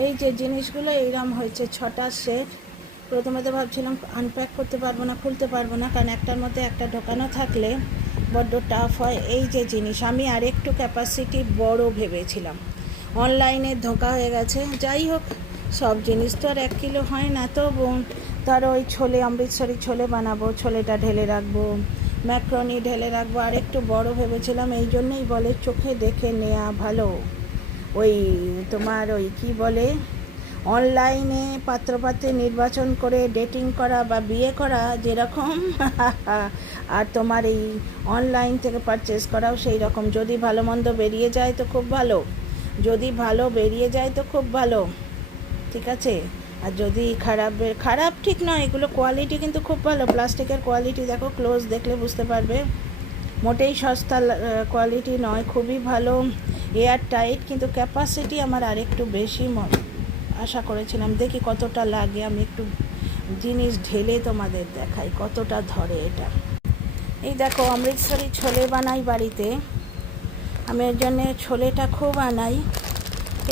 এই যে জিনিসগুলো এইরকম হয়েছে 6টা সেট। প্রথমে তো ভাবছিলাম আনপ্যাক করতে পারবো না, খুলতে পারবো না, কারণ একটার মধ্যে একটা ঢোকানো থাকলে বড্ড টাফ হয়। এই যে জিনিস আমি আরেকটু ক্যাপাসিটি বড় ভেবেছিলাম, অনলাইনে ধোকা হয়ে গেছে। যাই হোক, সব জিনিস তো আর 1 কিলো হয় না। তো তার ওই ছোলে, অমৃতসরি ছোলে বানাবো, ছোলেটা ঢেলে রাখবো, ম্যাক্রনি ঢেলে রাখবো। আর একটু বড় ভেবেছিলাম, এই জন্যই বলে চোখে দেখে নেওয়া ভালো। ওই তোমার ওই কি বলে, অনলাইনে পাত্রপাত্রী নির্বাচন করে ডেটিং করা বা বিয়ে করা যেরকম আর তোমার এই অনলাইন থেকে পারচেস করাও সেই রকম। যদি ভালো মন্দ বেরিয়ে যায় তো খুব ভালো, যদি ভালো বেরিয়ে যায় তো খুব ভালো, ঠিক আছে। আর যদি খারাপ ঠিক নয়, এগুলো কোয়ালিটি কিন্তু খুব ভালো। প্লাস্টিকের কোয়ালিটি দেখো, ক্লোজ দেখলে বুঝতে পারবে, মোটেই সস্তা কোয়ালিটি নয়, খুবই ভালো, এয়ার টাইট। কিন্তু ক্যাপাসিটি আমার আরেকটু বেশি আশা করেছিলাম। দেখি কতটা লাগে, আমি একটু জিনিস ঢেলে তোমাদের দেখাই কতটা ধরে এটা। এই দেখো, অমৃতসরি ছোলে বানাই বাড়িতে, আমি এর জন্যে ছোলেটা খুব আনাই।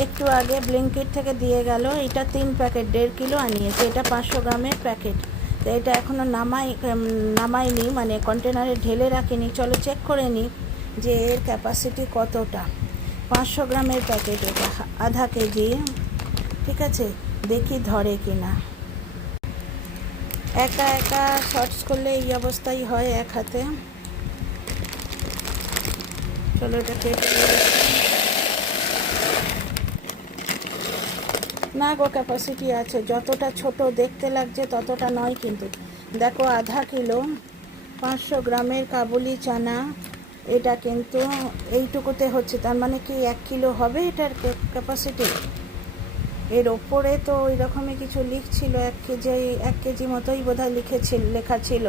একটু আগে ব্লিঙ্কিট থেকে দিয়ে গেল, এটা 3 প্যাকেট 1.5 কিলো আনিয়েছে, এটা 500 গ্রামের প্যাকেট। তো এটা এখনও নামাইনি, মানে কন্টেনারে ঢেলে রাখিনি। চলো চেক করে নিই যে এর ক্যাপাসিটি কতটা। 500 গ্রামের প্যাকেট, এটা আধা কেজি, ঠিক আছে। দেখি ধরে কিনা। একা একা শর্টস করলে এই অবস্থাই হয় এক হাতে। চলো এটা কেটে, না গো, ক্যাপাসিটি আছে। যতটা ছোট দেখতে লাগছে ততটা নয় কিন্তু। দেখো, আধা কিলো 500 গ্রামের কাবুলি চানা, এটা কিন্তু এইটুকুতে হচ্ছে। তার মানে কি 1 কিলো হবে এটার ক্যাপাসিটি? এর ওপরে তো ওই রকমই কিছু লিখছিল, 1 কেজি মতোই বোধহয় লেখা ছিল।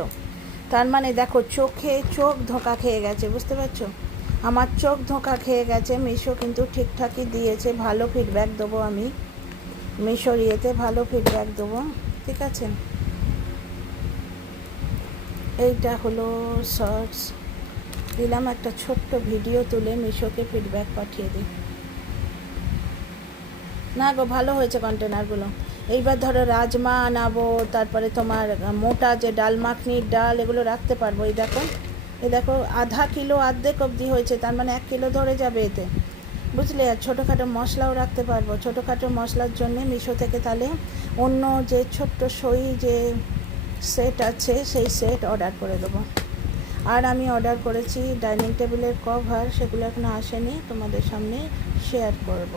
তার মানে দেখো, চোখ ধোঁকা খেয়ে গেছে, বুঝতে পারছো? আমার চোখ ধোঁকা খেয়ে গেছে। মিশো কিন্তু ঠিকঠাকই দিয়েছে, ভালো ফিডব্যাক দেবো আমি মিশোর ইয়েতে, ভালো ফিডব্যাক দেবো, ঠিক আছে। এইটা হলো শর্টস দিলাম, একটা ছোট্ট ভিডিও তুলে মিশোকে ফিডব্যাক পাঠিয়ে দিই। না গো, ভালো হয়েছে কন্টেনারগুলো। এইবার ধরো রাজমা আনাবো, তারপরে তোমার মোটা যে ডাল মাখনির ডাল, এগুলো রাখতে পারবো। এই দেখো আধা কিলো অর্ধেক অবধি হয়েছে, তার মানে 1 কিলো ধরে যাবে এতে, বুঝলে। আর ছোটোখাটো মশলাও রাখতে পারবো। ছোটোখাটো মশলার জন্য মিশো থেকে তাহলে অন্য যে ছোট্ট সই যে সেট আছে সেই সেট অর্ডার করে দেবো। আর আমি অর্ডার করেছি ডাইনিং টেবিলের কভার, সেগুলো এখনো আসেনি, তোমাদের সামনে শেয়ার করব।